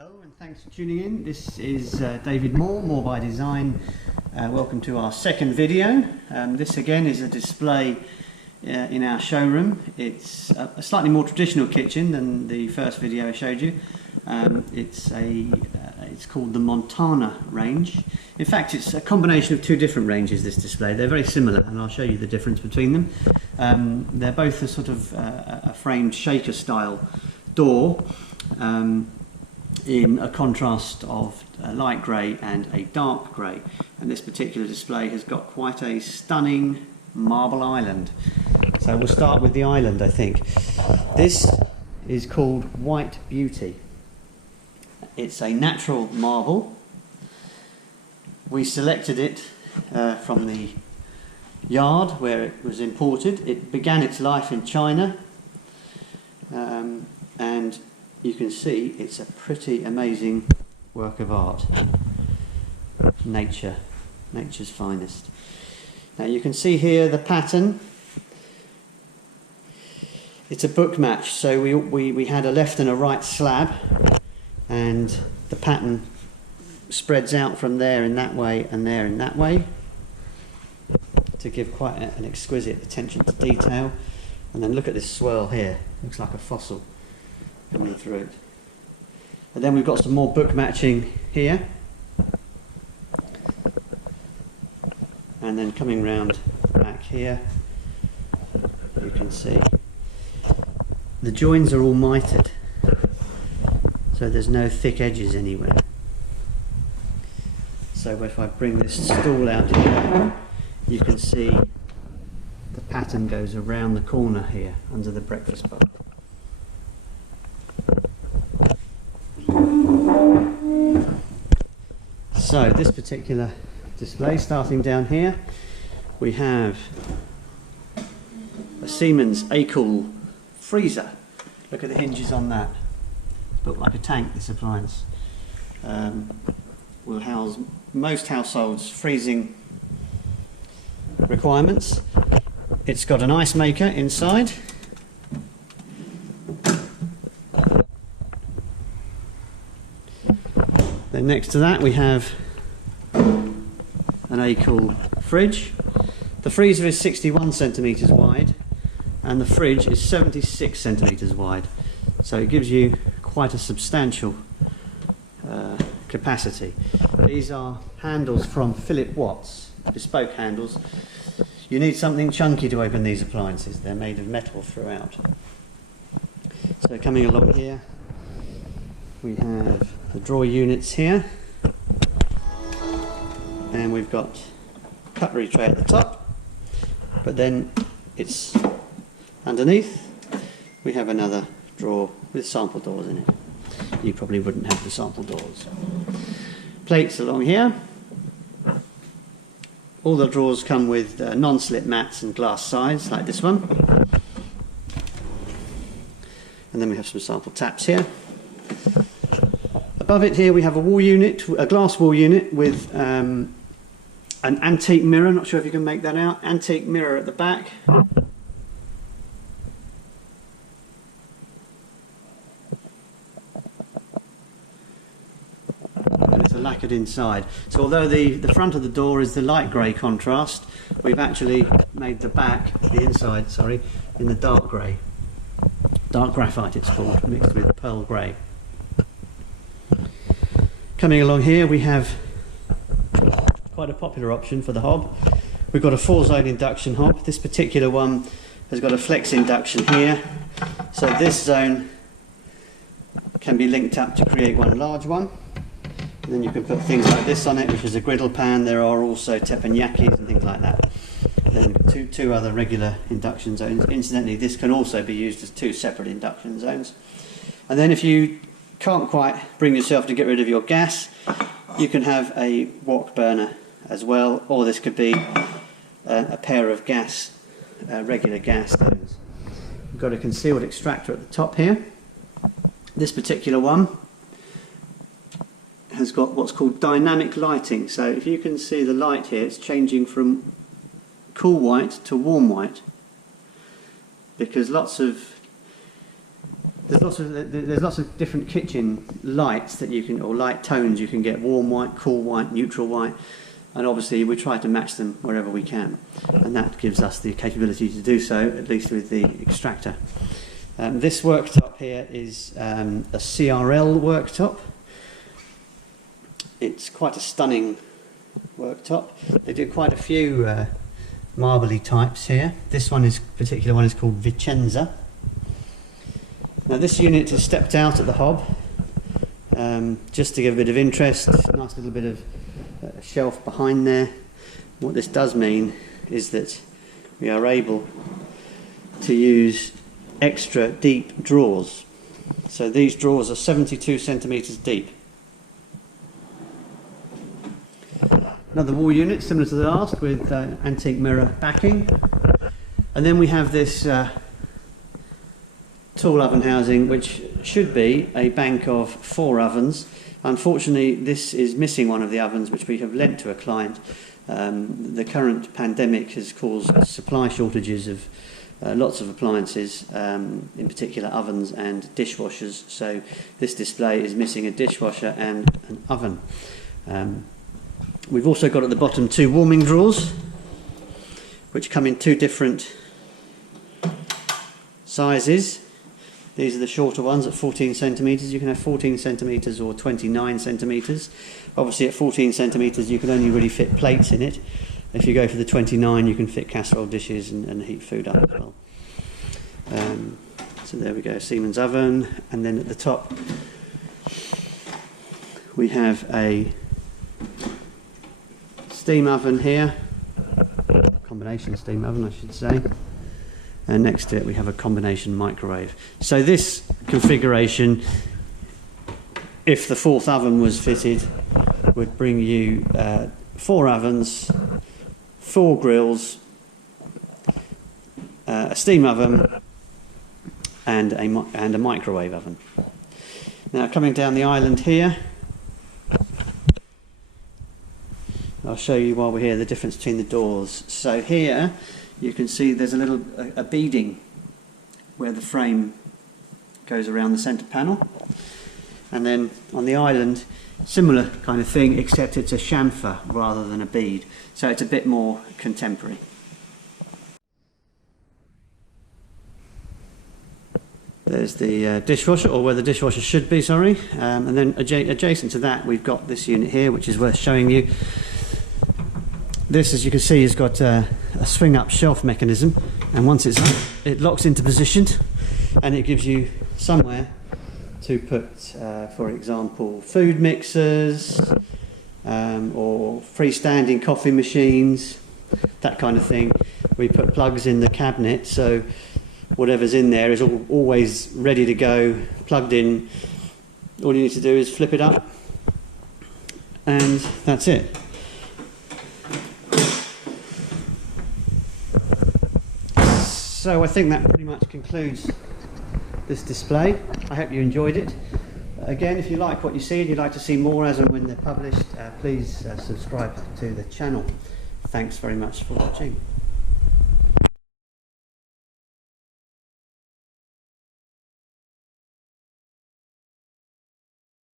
Hello and thanks for tuning in. This is David Moore by Design. Welcome to our second video. This again is a display in our showroom. It's a slightly more traditional kitchen than the first video I showed you. It's called the Montana range. In fact, it's a combination of two different ranges, this display. They're very similar and I'll show you the difference between them. They're both a sort of a framed shaker style door in a contrast of a light grey and a dark grey, and this particular display has got quite a stunning marble island. So we'll start with the island, I think. This is called White Beauty. It's a natural marble. We selected it from the yard where it was imported. It began its life in China, and you can see it's a pretty amazing work of art. Nature's finest. Now you can see here the pattern. It's a book match, so we had a left and a right slab, and the pattern spreads out from there in that way and there in that way to give quite an exquisite attention to detail. And then look at this swirl here, looks like a fossil coming through it. And then we've got some more book matching here, and then coming round back here you can see the joins are all mitered, so there's no thick edges anywhere. So if I bring this stool out here, you can see the pattern goes around the corner here under the breakfast bar. So this particular display, starting down here, we have a Siemens A-Cool freezer. Look at the hinges on that. Look like a tank, this appliance. Will house most households' freezing requirements. It's got an ice maker inside. Then next to that we have an A-Cool fridge. The freezer is 61 centimetres wide and the fridge is 76 centimetres wide, so it gives you quite a substantial capacity. These are handles from Philip Watts, bespoke handles. You need something chunky to open these appliances. They're made of metal throughout. So coming along here we have the drawer units here, and we've got cutlery tray at the top, but then it's underneath we have another drawer with sample doors in it. You probably wouldn't have the sample doors. Plates along here. All the drawers come with non-slip mats and glass sides like this one, and then we have some sample taps here. Above it here we have a wall unit, a glass wall unit with an antique mirror. Not sure if you can make that out. Antique mirror at the back. And it's a lacquered inside. So although the front of the door is the light grey contrast, we've actually made the back, the inside, sorry, in the dark grey. Dark graphite it's called, mixed with pearl grey. Coming along here we have quite a popular option for the hob. We've got a 4-zone induction hob. This particular one has got a flex induction here, so this zone can be linked up to create one large one, and then you can put things like this on it, which is a griddle pan. There are also teppanyakis and things like that. And then two other regular induction zones. Incidentally, this can also be used as two separate induction zones. And then if you can't quite bring yourself to get rid of your gas, you can have a wok burner as well, or this could be a pair of gas, regular gas stoves. We've got a concealed extractor at the top here. This particular one has got what's called dynamic lighting, so if you can see the light here, it's changing from cool white to warm white, because lots of there's lots of different kitchen lights that you can, or light tones you can get: warm white, cool white, neutral white, and obviously we try to match them wherever we can, and that gives us the capability to do so, at least with the Extractor. This worktop here is a CRL worktop. It's quite a stunning worktop. They do quite a few marbly types here. This particular one is called Vicenza. Now this unit is stepped out at the hob, just to give a bit of interest. Nice little bit of shelf behind there. What this does mean is that we are able to use extra deep drawers. So these drawers are 72 centimetres deep. Another wall unit similar to the last, with antique mirror backing. And then we have this tall oven housing, which should be a bank of 4 ovens. Unfortunately, this is missing one of the ovens which we have lent to a client. The current pandemic has caused supply shortages of lots of appliances, in particular ovens and dishwashers. So this display is missing a dishwasher and an oven. We've also got at the bottom 2 warming drawers, which come in 2 different sizes. These are the shorter ones at 14 centimetres. You can have 14 centimetres or 29 centimetres. Obviously at 14 centimetres you can only really fit plates in it. If you go for the 29 you can fit casserole dishes and heat food up as well. So there we go, Siemens oven. And then at the top we have a steam oven here, combination steam oven I should say, and next to it we have a combination microwave. So this configuration, if the 4th oven was fitted, would bring you 4 ovens, 4 grills, a steam oven and a microwave oven. Now coming down the island here, I'll show you while we're here the difference between the doors. So here you can see there's a beading where the frame goes around the centre panel, and then on the island similar kind of thing, except it's a chamfer rather than a bead, so it's a bit more contemporary. There's the dishwasher, or where the dishwasher should be, sorry, and then adjacent to that we've got this unit here, which is worth showing you. This, as you can see, has got a swing up shelf mechanism, and once it's up it locks into position and it gives you somewhere to put, for example, food mixers or freestanding coffee machines, that kind of thing. We put plugs in the cabinet, so whatever's in there is always ready to go, plugged in. All you need to do is flip it up and that's it. So I think that pretty much concludes this display. I hope you enjoyed it. Again, if you like what you see and you'd like to see more as and when they're published, please subscribe to the channel. Thanks very much for watching.